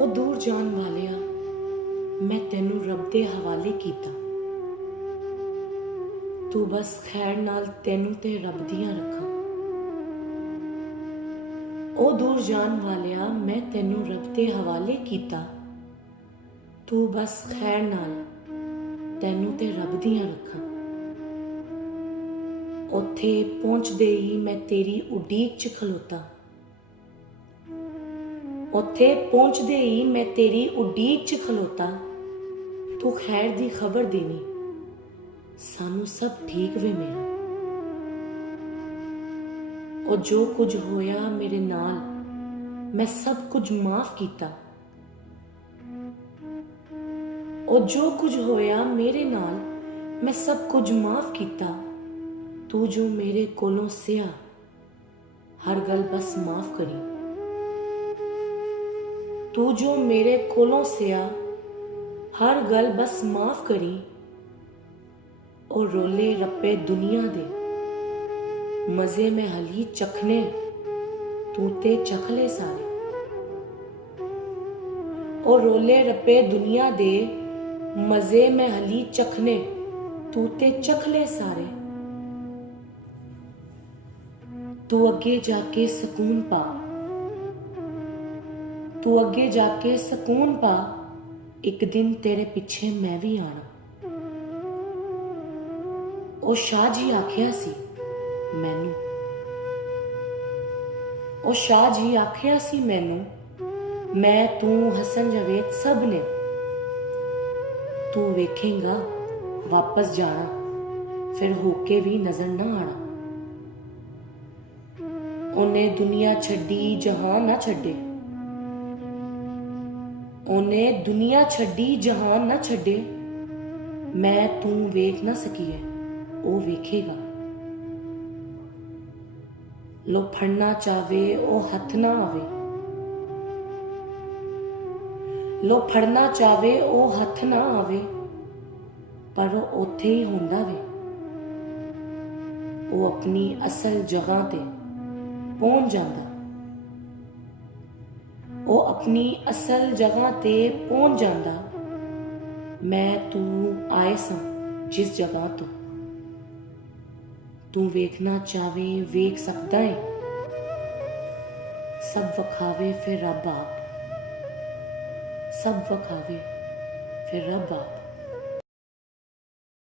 ਉਹ ਦੂਰ ਜਾਣ ਵਾਲਿਆ, ਮੈਂ ਤੈਨੂੰ ਰੱਬ ਦੇ ਹਵਾਲੇ ਕੀਤਾ। ਤੂੰ ਬਸ ਖੈਰ ਨਾਲ ਤੈਨੂੰ ਤੇ ਰੱਬ ਦੀਆਂ ਰੱਖਾਂ। ਉਹ ਦੂਰ ਜਾਣ ਵਾਲਿਆ, ਮੈਂ ਤੈਨੂੰ ਰੱਬ ਦੇ ਹਵਾਲੇ ਕੀਤਾ। ਤੂੰ ਬਸ ਖੈਰ ਨਾਲ ਤੈਨੂੰ ਤੇ ਰੱਬ ਦੀਆਂ ਰੱਖਾਂ। ਉੱਥੇ ਪਹੁੰਚਦੇ ਹੀ ਮੈਂ ਤੇਰੀ ਉਡੀਕ 'ਚ ਖਲੋਤਾ। ਉੱਥੇ ਪਹੁੰਚਦੇ ਹੀ ਮੈਂ ਤੇਰੀ ਉਡੀਕ 'ਚ ਖਲੋਤਾ। ਤੂੰ ਖੈਰ ਦੀ ਖਬਰ ਦੇਣੀ, ਸਾਨੂੰ ਸਭ ਠੀਕ ਵੇ ਮੇਰਾ। ਉਹ ਜੋ ਕੁਝ ਹੋਇਆ ਮੇਰੇ ਨਾਲ, ਮੈਂ ਸਭ ਕੁਝ ਮਾਫ ਕੀਤਾ। ਉਹ ਜੋ ਕੁਝ ਹੋਇਆ ਮੇਰੇ ਨਾਲ, ਮੈਂ ਸਭ ਕੁਝ ਮਾਫ ਕੀਤਾ। ਤੂੰ ਜੋ ਮੇਰੇ ਕੋਲੋਂ ਸਿਆ, ਹਰ ਗੱਲ ਬਸ ਮਾਫ ਕਰੀ। ਤੂੰ ਜੋ ਮੇਰੇ ਕੋਲੋਂ ਸਿਆ, ਹਰ ਗੱਲ ਬਸ ਮਾਫ ਕਰੀ। ਉਹ ਰੋਲੇ ਰੱਪੇ ਦੁਨੀਆ ਦੇ ਮਜ਼ੇ ਮੈਂ ਹਲੀ ਚਖਨੇ, ਤੂੰ ਤੇ ਚਖ ਲੈ ਸਾਰੇ। ਉਹ ਰੋਲੇ ਰੱਪੇ ਦੁਨੀਆ ਦੇ ਮਜ਼ੇ ਮੈਂ ਹਲੀ ਚਖਨੇ, ਤੂੰ ਤੇ ਚਖ ਲੈ ਸਾਰੇ। ਤੂੰ ਅੱਗੇ ਜਾ ਕੇ ਸਕੂਨ ਪਾ, ਤੂੰ ਅੱਗੇ ਜਾ ਕੇ ਸਕੂਨ ਪਾ। ਇੱਕ ਦਿਨ ਤੇਰੇ ਪਿੱਛੇ ਮੈਂ ਵੀ ਆਣਾ। ਉਹ ਸ਼ਾਹ ਜੀ ਆਖਿਆ ਸੀ ਮੈਨੂੰ, ਉਹ ਸ਼ਾਹ ਜੀ ਆਖਿਆ ਸੀ ਮੈਨੂੰ, ਮੈਂ ਤੂੰ ਹਸਨ ਜਵੇਦ ਸਭ ਨੇ। ਤੂੰ ਵੇਖੇਂਗਾ ਵਾਪਸ ਜਾਣਾ, ਫਿਰ ਹੋ ਕੇ ਵੀ ਨਜ਼ਰ ਨਾ ਆਣਾ। ਉਹਨੇ ਦੁਨੀਆ ਛੱਡੀ ਜਹਾਨ ਨਾ ਛੱਡੇ, ਉਹਨੇ ਦੁਨੀਆ ਛੱਡੀ ਜਹਾਨ ਨਾ ਛੱਡੇ। ਮੈਂ ਤੂੰ ਵੇਖ ਨਾ ਸਕੀਏ, ਉਹ ਵੇਖੇਗਾ। ਲੋ ਫੜਨਾ ਚਾਵੇ ਉਹ ਹੱਥ ਨਾ ਆਵੇ, ਲੋ ਫੜਨਾ ਚਾਵੇ ਉਹ ਹੱਥ ਨਾ ਆਵੇ। ਪਰ ਉਹ ਉੱਥੇ ਹੀ ਹੁੰਦਾ ਵੇ, ਉਹ ਆਪਣੀ ਅਸਲ ਜਗ੍ਹਾ ਤੇ ਪਹੁੰਚ ਜਾਂਦਾ। ਉਹ ਆਪਣੀ ਅਸਲ ਜਗ੍ਹਾ ਤੇ ਪਹੁੰਚ ਜਾਂਦਾ। ਮੈਂ ਤੂੰ ਆਏ ਸਾਂ ਜਿਸ ਜਗ੍ਹਾ ਤੋਂ, ਤੂੰ ਵੇਖਣਾ ਚਾਵੇ ਵੇਖ ਸਕਦਾ ਏ। ਸਭ ਵਿਖਾਵੇ ਫਿਰ ਰੱਬ ਆਪ, ਸਭ ਵਿਖਾਵੇ ਫਿਰ ਰੱਬ ਆਪ।